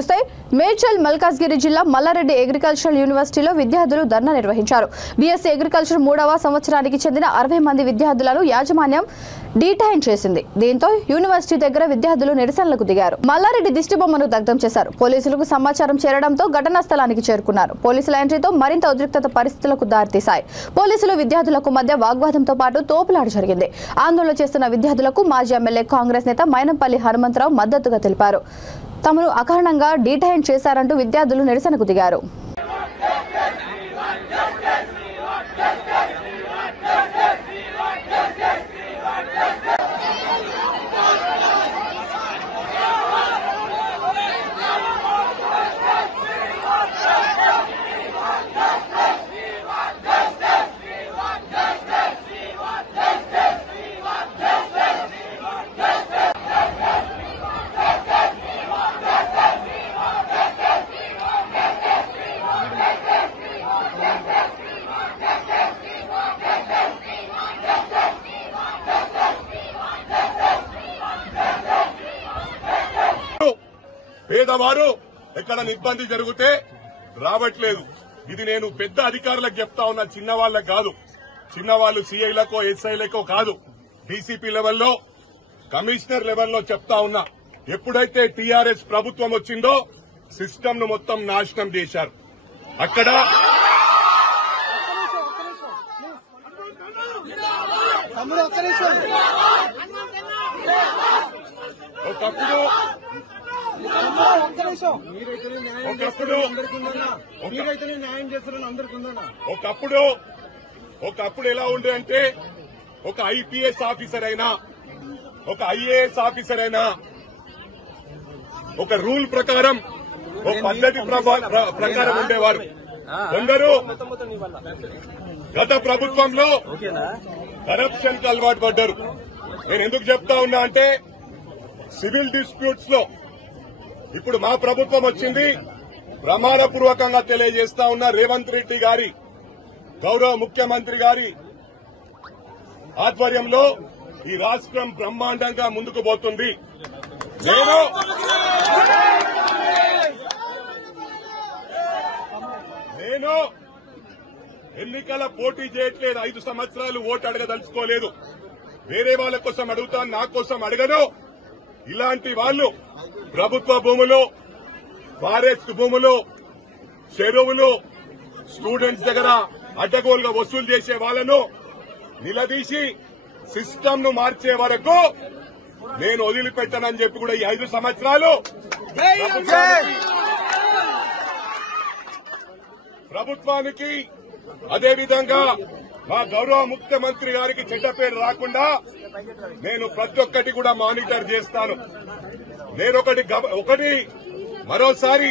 చూస్తే మేడ్చల్ మల్కాజ్గిరి జిల్లా మల్లారెడ్డి అగ్రికల్చరల్ యూనివర్సిటీలో విద్యార్థులు ధర్నా నిర్వహించారు. బీఎస్సీ అగ్రికల్చర్ 3వ సంవత్సరానికి చెందిన 60 మంది విద్యార్థులను యాజమాన్యం డీటైన్ చేసింది. దీంతో యూనివర్సిటీ దగ్గర విద్యార్థులు నిరసనలకు దిగారు. మల్లారెడ్డి దిష్టిబొమ్మను దగ్ధం చేశారు. పోలీసులకు సమాచారం చేరడంతో ఘటనా స్థలానికి చేరుకున్నారు. పోలీసుల ఎంట్రీతో మరింత ఉద్రిక్తత పరిస్థితులకు దారితీశాయి. పోలీసులు విద్యార్థులకు మధ్య వాగ్వాదంతో పాటు తోపులాట జరిగింది. ఆందోళన చేస్తున్న విద్యార్థులకు మాజీ ఎమ్మెల్యే కాంగ్రెస్ నేత మైనంపల్లి హనుమంతరావు మద్దతుగా తెలిపారు. తమను అకారణంగా డీటైన్ చేశారంటూ విద్యార్థులు నిరసనకు దిగారు. పేదవారు ఎక్కడ ఇబ్బంది జరిగితే రావట్లేదు. ఇది నేను పెద్ద అధికారులకు చెప్తా ఉన్నా, చిన్న వాళ్ళకు కాదు. చిన్నవాళ్ళు సీఐలకో ఎస్ఐలకో కాదు, డీసీపీ లెవెల్లో కమిషనర్ లెవెల్లో చెప్తా ఉన్నా. ఎప్పుడైతే టీఆర్ఎస్ ప్రభుత్వం వచ్చిందో సిస్టమ్ ను మొత్తం నాశనం చేశారు. అక్కడ ఒకప్పుడు ఎలా ఉండే అంటే ఒక ఐపీఎస్ ఆఫీసర్ అయినా ఒక ఐఏఎస్ ఆఫీసర్ అయినా ఒక రూల్ ప్రకారం ఒక పద్ధతి ప్రకారం ఉండేవారు. కొందరు గత ప్రభుత్వంలో కరప్షన్ కు అలవాటు పడ్డారు. నేను ఎందుకు చెప్తా ఉన్నా అంటే సివిల్ డిస్ప్యూట్స్ లో ఇప్పుడు మా ప్రభుత్వం వచ్చింది. ప్రమాణపూర్వకంగా తెలియజేస్తా ఉన్న రేవంత్ రెడ్డి గారి గౌరవ ముఖ్యమంత్రి గారి ఆధ్వర్యంలో ఈ రాష్ట్రం బ్రహ్మాండంగా ముందుకు పోతుంది. నేను ఎన్నికల పోటీ చేయట్లేదు. 5 సంవత్సరాలు ఓటు అడగదలుచుకోలేదు. వేరే వాళ్ళ కోసం అడుగుతాను, నా కోసం అడగను. ఇలాంటి వాళ్ళు ప్రభుత్వ భూములు, ఫారెస్ట్ భూములు, చెరువులు, స్టూడెంట్స్ దగ్గర అడ్డగోలుగా వసూలు చేసే వాళ్ళను నిలదీసి సిస్టమ్ ను మార్చే వరకు నేను వదిలిపెట్టానని చెప్పి కూడా ఈ 5 సంవత్సరాలు ప్రభుత్వానికి అదేవిధంగా మా గౌరవ ముఖ్యమంత్రి గారికి చెడ్డ పేరు రాకుండా నేను ప్రతి ఒక్కటి కూడా మానిటర్ చేస్తాను. నేను ఒకటి మరోసారి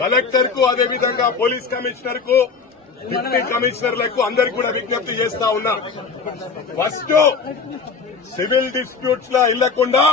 కలెక్టర్ కు అదేవిధంగా పోలీస్ కమిషనర్ కు డిప్యూటీ కమిషనర్లకు అందరికీ కూడా విజ్ఞప్తి చేస్తా ఉన్నా. ఫస్ట్ సివిల్ డిస్ప్యూట్స్ లా వెళ్లకుండా